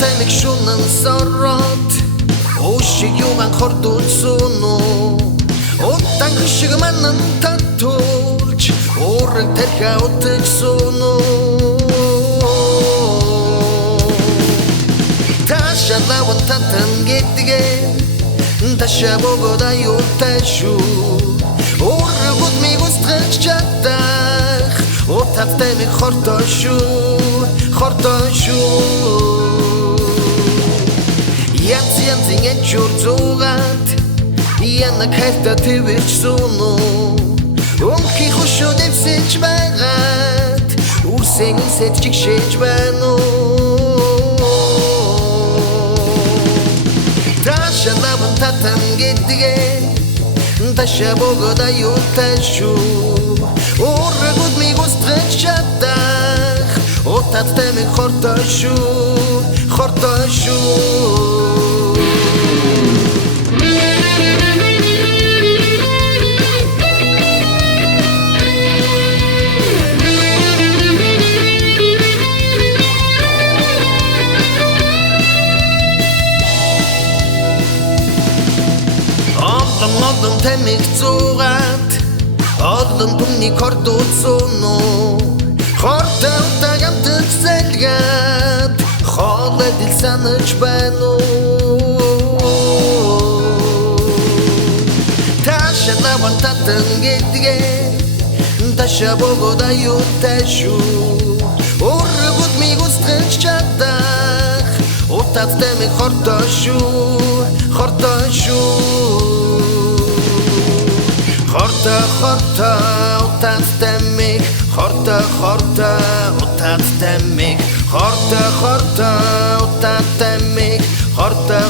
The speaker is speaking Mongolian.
Тэмэг шунан сорот Ушиг юган хордулсуну Утан шиг манан татулж Ураг тэрхэ утгсуну Таша лаван татан гэдгээ Таша богода юрташу Урагуд ми густрах чатах Утат тэмэг хортошу Янз ingen чурцугат Янна хайрта твич суну Өмхи хошо дэвсэж байгаад Үрсэн сэтчиг шээж байна Таша лаван татан гэдгээ Таша богода юрташу Урагуд ми густрах чатах Утат тэмэг хортошу Одон тэмэг зугаад Одон түмний хордулсуну Хортой гамтж сэлгээд Хоолой дил санаж байна Таша лаван татан гэдгээ Таша богода юрташу Урагуд ми густрах чатах Утат тэмэг хортошу Хорта утат тэмэг Хорта утат тэмэг Хорта утат тэмэг Хорта